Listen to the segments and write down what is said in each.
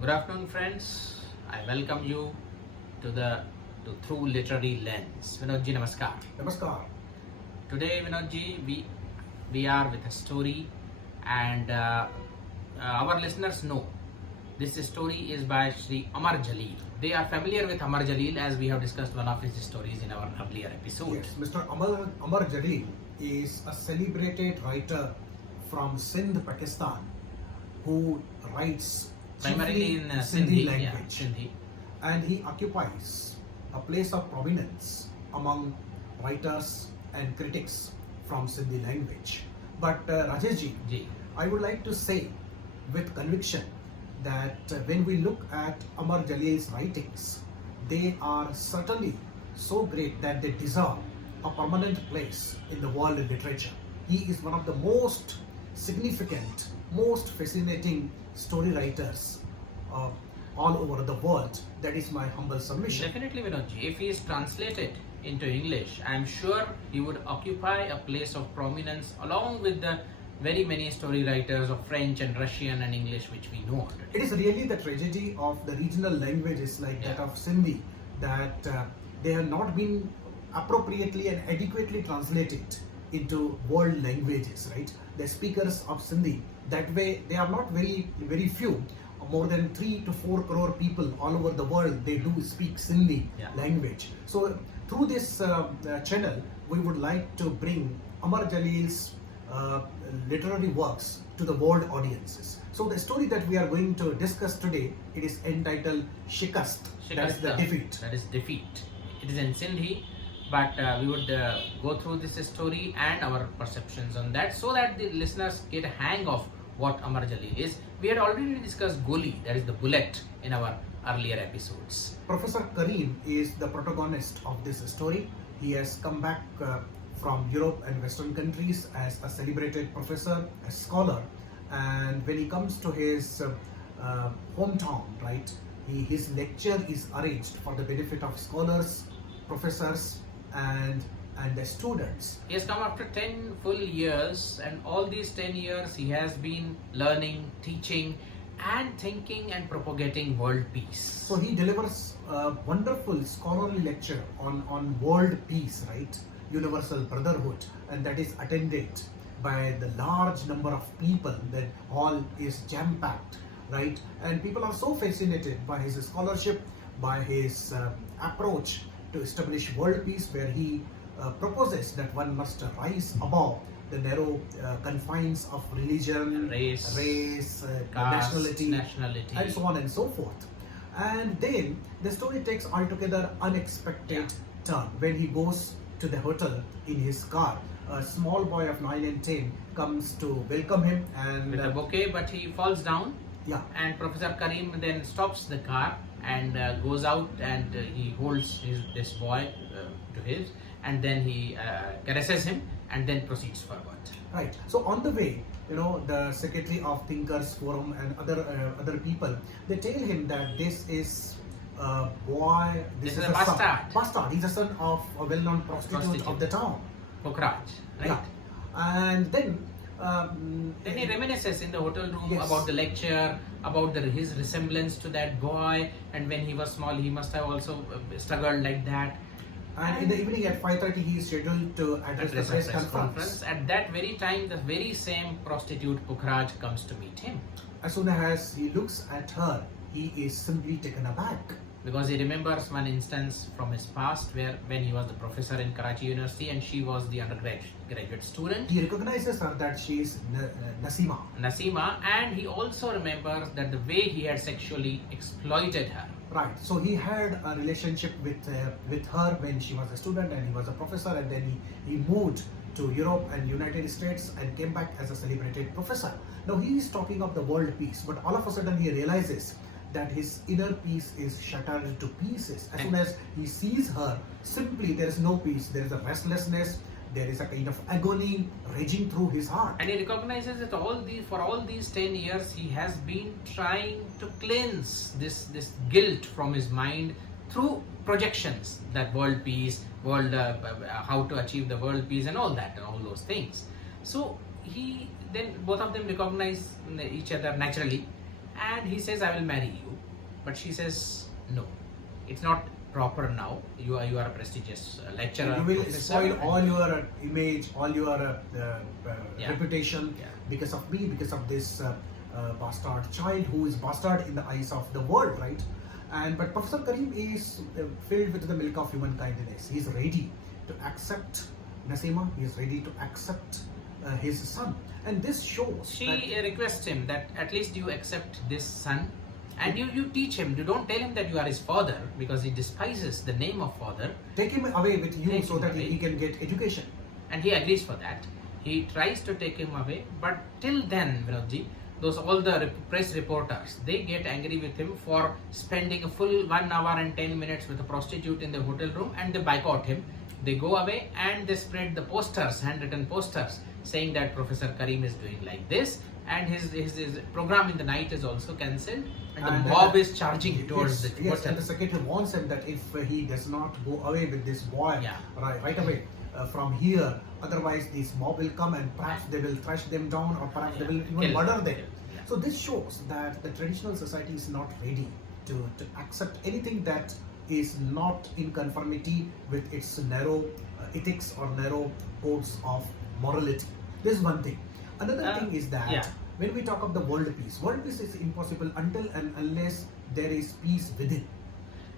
Good afternoon, friends. I welcome you to Through Literary Lens. Vinodji, namaskar. Namaskar. Today, Vinodji, we are with a story, and our listeners know this story is by Shri Amar Jaleel. They are familiar with Amar Jaleel as we have discussed one of his stories in our earlier episode. Yes, Mr. Amar Jaleel is a celebrated writer from Sindh, Pakistan, who writes Primarily in Sindhi Sindhi language, Sindhi. and he occupies a place of prominence among writers and critics from Sindhi language. But Rajeshji, Ji. I would like to say with conviction that when we look at Amar Jaleel's writings, they are certainly so great that they deserve a permanent place in the world literature. He is one of the most significant, most fascinating story writers all over the world. That is my humble submission. Definitely, Vinodji. If he is translated into English, I am sure he would occupy a place of prominence along with the very many story writers of French and Russian and English which we know already. It is really the tragedy of the regional languages like that of Sindhi that they have not been appropriately and adequately translated into world languages, right? The speakers of Sindhi, that way they are not very few. More than 3 to 4 crore people all over the world, they do speak Sindhi language. So through this channel, we would like to bring Amar Jaleel's literary works to the world audiences. So the story that we are going to discuss today, it is entitled Shikast. That is the defeat. That is defeat. It is in Sindhi, but we would go through this story and our perceptions on that so that the listeners get a hang of what Amar Jaleel is. We had already discussed Goli, that is the bullet, in our earlier episodes. Professor Karim is the protagonist of this story. He has come back from Europe and Western countries as a celebrated professor, a scholar, and when he comes to his hometown, right, his lecture is arranged for the benefit of scholars, professors, and the students. He has come after 10 full years, and all these 10 years he has been learning, teaching, and thinking and propagating world peace. So he delivers a wonderful scholarly lecture on world peace, right? Universal brotherhood, and that is attended by the large number of people. That hall is jam-packed, right? And people are so fascinated by his scholarship, by his approach to establish world peace, where he proposes that one must rise above the narrow confines of religion, race, caste, nationality, and so on and so forth. And then the story takes altogether unexpected turn when he goes to the hotel in his car. A small boy of 9 and 10 comes to welcome him and with a bouquet, but he falls down. Yeah. And Professor Karim then stops the car and goes out, and he holds this boy to his, and then he caresses him and then proceeds forward. Right. So on the way, the secretary of Thinkers Forum and other people, they tell him that this is a boy. This is a bastard. Bastard. He's a son of a well-known prostitute of the town. Pokraj, right? Yeah. And then he reminisces in the hotel room Yes. about the lecture, about his resemblance to that boy, and when he was small he must have also struggled like that. And in the evening at 5:30 he is scheduled to address the press conference. At that very time, the very same prostitute Pokraj comes to meet him. As soon as he looks at her, he is simply taken aback. Because he remembers one instance from his past where when he was the professor in Karachi University and she was the undergraduate student. He recognizes her that she is Nasima, and he also remembers that the way he had sexually exploited her. Right. So he had a relationship with her when she was a student and he was a professor, and then he moved to Europe and United States and came back as a celebrated professor. Now he is talking of the world peace, but all of a sudden he realizes that his inner peace is shattered to pieces. As soon as he sees her, simply there is no peace. There is a restlessness. There is a kind of agony raging through his heart. And he recognizes that for all these 10 years, he has been trying to cleanse this guilt from his mind through projections, that world peace, how to achieve the world peace and all that and all those things. So then both of them recognize each other naturally, and he says, I will marry you. But she says, no, it's not proper now. You are a prestigious lecturer. You will professor, spoil all your image, all your Yeah. reputation Yeah. because of me, because of this bastard child who is bastard in the eyes of the world, right? But Professor Karim is filled with the milk of human kindness. He is ready to accept Nasima. He is ready to accept his son, and this shows. She requests him that at least you accept this son, and you teach him. You don't tell him that you are his father, because he despises the name of father. Take him away with you Take so him that away. he can get education. And he agrees for that. He tries to take him away, but till then, Vinodji, all the press reporters, they get angry with him for spending a full 1 hour and 10 minutes with a prostitute in the hotel room, and they boycott him. They go away and they spread the posters, handwritten posters, saying that Professor Karim is doing like this, and his program in the night is also cancelled, and the mob is charging towards the Yes, hotel. and the secretary warns him that if he does not go away with this boy Yeah. right away from here, otherwise this mob will come and perhaps they will thrash them down, or perhaps they will even Kill murder them. them. Yeah. So this shows that the traditional society is not ready to accept anything that is not in conformity with its narrow ethics or narrow codes of morality. This is one thing. Another thing is that yeah. when we talk of the world peace is impossible until and unless there is peace within.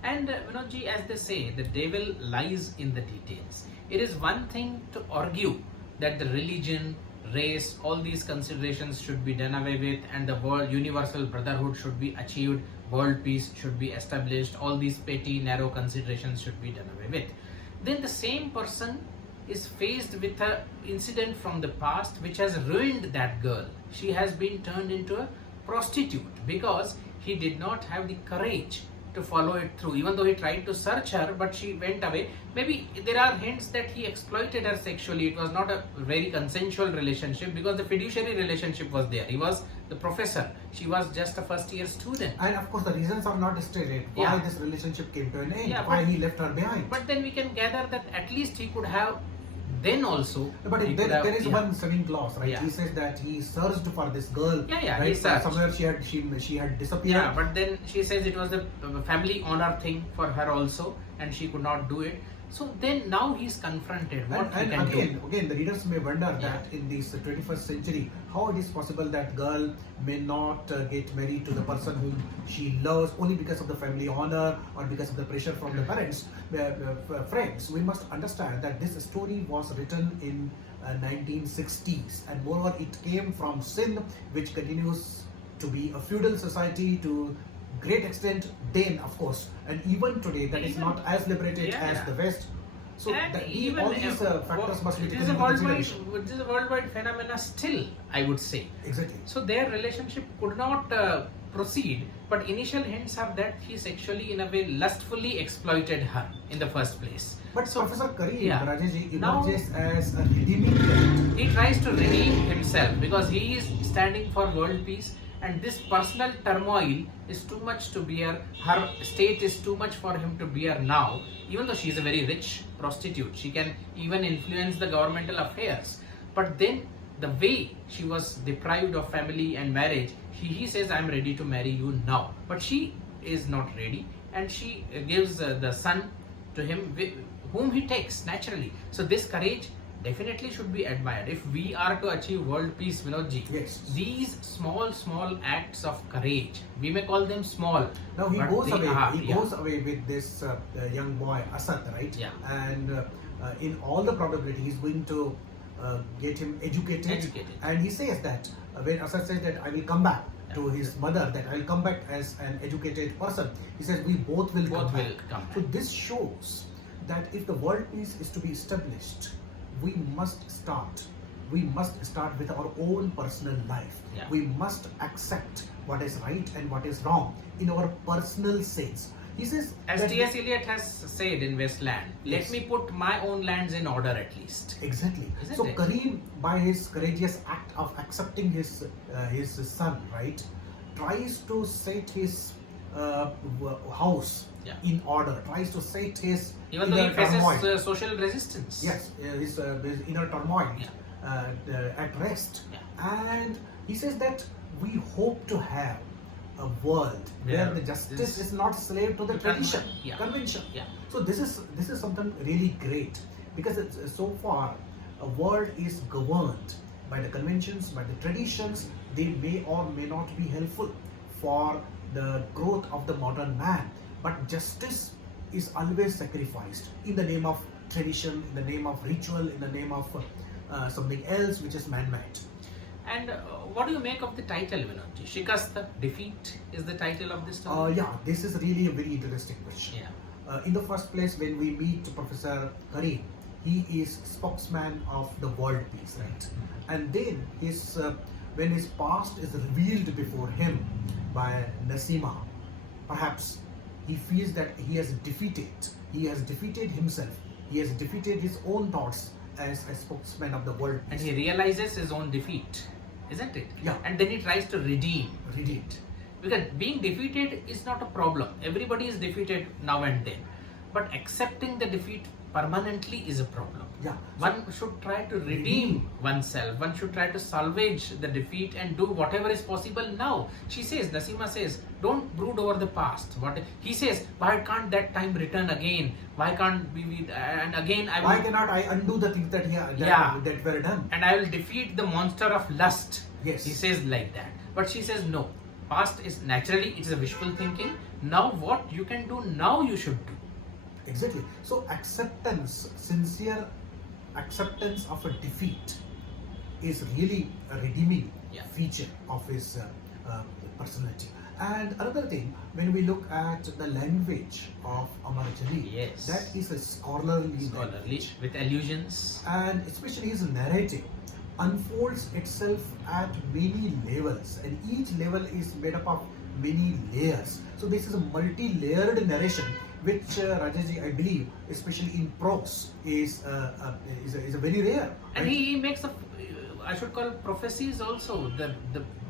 And Vinodji, as they say, the devil lies in the details. It is one thing to argue that the religion, race, all these considerations should be done away with, and the world universal brotherhood should be achieved, world peace should be established, all these petty, narrow considerations should be done away with. Then the same person is faced with an incident from the past which has ruined that girl. She has been turned into a prostitute because he did not have the courage to follow it through, even though he tried to search her, but she went away. Maybe there are hints that he exploited her sexually. It was not a very consensual relationship because the fiduciary relationship was there. He was the professor, she was just a first year student. And of course the reasons are not stated why Yeah. this relationship came to an end, Yeah, why but- he left her behind. But then we can gather that at least he could have then also. But he there, could have- there is yeah. one saving clause, right? Yeah. He says that he searched for this girl. Yeah, right? he searched. Somewhere she had disappeared. Yeah, but then she says it was a family honor thing for her also, and she could not do it. So then now he's confronted. What he And can do? again, the readers may wonder Yeah. that in this 21st century, how it is possible that girl may not get married to the person whom she loves only because of the family honor or because of the pressure from the parents. Friends, we must understand that this story was written in 1960s, and moreover, it came from Sindh, which continues to be a feudal society to great extent then, of course, and even today that is Even- not as liberated Yeah, as yeah. the West. So And all even these factors must be it taken is a into worldwide, consideration. it is a worldwide phenomena still, I would say. Exactly. So their relationship could not proceed, but initial hints are that he sexually, in a way, lustfully exploited her in the first place. But So Professor Karim, yeah. Rajeshji, Now- emerges as a redeeming character. he tries to redeem himself because he is standing for world peace, and this personal turmoil is too much to bear. Her state is too much for him to bear now, even though she is a very rich prostitute. She can even influence the governmental affairs. But then the way she was deprived of family and marriage, he says, I'm ready to marry you now. But she is not ready, and she gives the son to him, whom he takes naturally. So this courage definitely should be admired. If we are to achieve world peace, Vinodji, Yes. these small acts of courage, we may call them small. Now he but goes they away. are, He yeah. goes away with this young boy Asad, right? Yeah. And in all the probability, he's going to get him educated. And he says that when Asad says that I will come back to his mother, that I will come back as an educated person, he says we both will Both come will back. come So back. this shows that if the world peace is to be established, we must start with our own personal life. Yeah. We must accept what is right and what is wrong in our personal sense. He says As that T.S. Eliot has said in Westland, Yes. let me put my own lands in order at least. exactly. Isn't So it? Karim, by his courageous act of accepting his son, right, tries to set his house Yeah. in order. Tries to set his Even though he inner faces turmoil. social resistance. Yes, his inner turmoil Yeah. at rest. Yeah. And he says that we hope to have a world Yeah. where the justice is not slave to the tradition, Yeah. convention. Yeah. So this is something really great, because it's so far a world is governed by the conventions, by the traditions. They may or may not be helpful for the growth of the modern man, but justice is always sacrificed in the name of tradition, in the name of ritual, in the name of something else which is man-made. And what do you make of the title, Vinod? Shikast, defeat is the title of this story. Yeah, this is really a very interesting question. Yeah. In the first place, when we meet Professor Karim, he is spokesman of the world peace, right? And then when his past is revealed before him by Nasima, perhaps he feels that he has defeated himself, he has defeated his own thoughts as a spokesman of the world And peace. he realizes his own defeat, isn't it? Yeah. And then he tries to redeem Redeemed. it. Because being defeated is not a problem. Everybody is defeated now and then. But accepting the defeat permanently is a problem. Yeah. One should try to redeem oneself. One should try to salvage the defeat and do whatever is possible now. She says, Nasima says, don't brood over the past. He says, why can't that time return again? Why can't we and again I will, Why cannot I undo the things that Yeah. that were done? and I will defeat the monster of lust. Yes. He says like that. But she says no. Past is naturally, it is a wishful thinking. Now what you can do now, you should do. Exactly. So acceptance, sincere acceptance of a defeat is really a redeeming Yeah. feature of his personality. And another thing, when we look at the language of Amar Jaleel, Yes. that is a scholarly Scholarly, language. with allusions. And especially his narrative unfolds itself at many levels, and each level is made up of many layers. So this is a multi-layered narration, which Rajaji, I believe, especially in prose, is a very rare. And right? he makes I should call prophecies also. The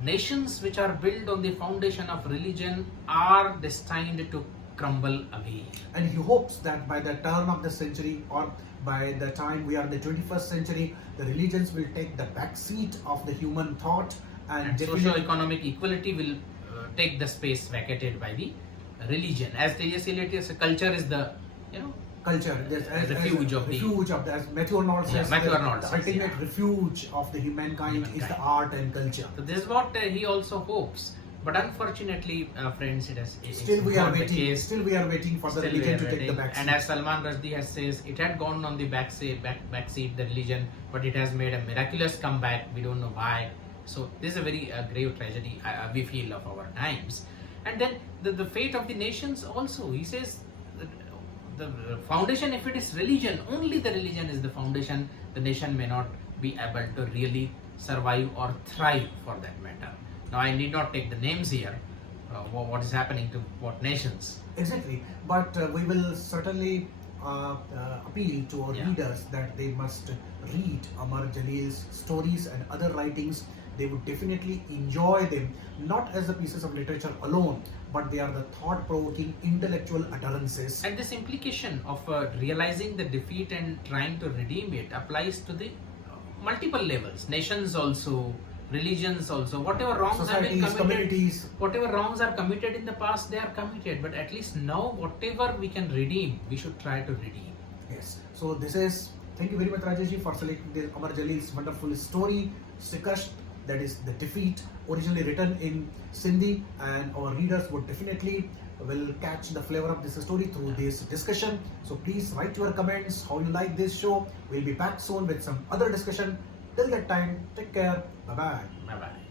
nations which are built on the foundation of religion are destined to crumble away. And he hopes that by the turn of the century, or by the time we are in the 21st century, the religions will take the back seat of the human thought, and socio-economic equality will take the space vacated by the religion. As T.S. Eliot says, culture is the culture, refuge of the- as Matthew Arnold Yeah, says, Matthew Arnold the says, ultimate yeah. refuge of the humankind is the art and culture. So this is what he also hopes. But unfortunately, friends, it's Still we are not the waiting. case. Still we are waiting for the Still religion we to are take the waiting. back seat. And as Salman Rushdie has says, it had gone on the back seat, the religion, but it has made a miraculous comeback. We don't know why. So this is a very grave tragedy we feel of our times. And then the fate of the nations also. He says the foundation, if it is religion, only the religion is the foundation. The nation may not be able to really survive or thrive, for that matter. Now I need not take the names here. What is happening to what nations? Exactly, but we will certainly appeal to our Yeah. readers that they must read Amar Jaleel's stories and other writings. They would definitely enjoy them, not as the pieces of literature alone, but they are the thought-provoking intellectual utterances. And this implication of realizing the defeat and trying to redeem it applies to the multiple levels. Nations also, religions also. Whatever wrongs have been Societies, committed, communities. whatever wrongs are committed in the past, they are committed. But at least now, whatever we can redeem, we should try to redeem. Yes. So this is, thank you very much Rajesh for selecting the Amar Jaleel's wonderful story, Shikast, that is the defeat, originally written in Sindhi, and our readers would definitely will catch the flavor of this story through this discussion. So please write your comments, how you like this show. We'll be back soon with some other discussion. Till that time, take care. Bye-bye. Bye bye.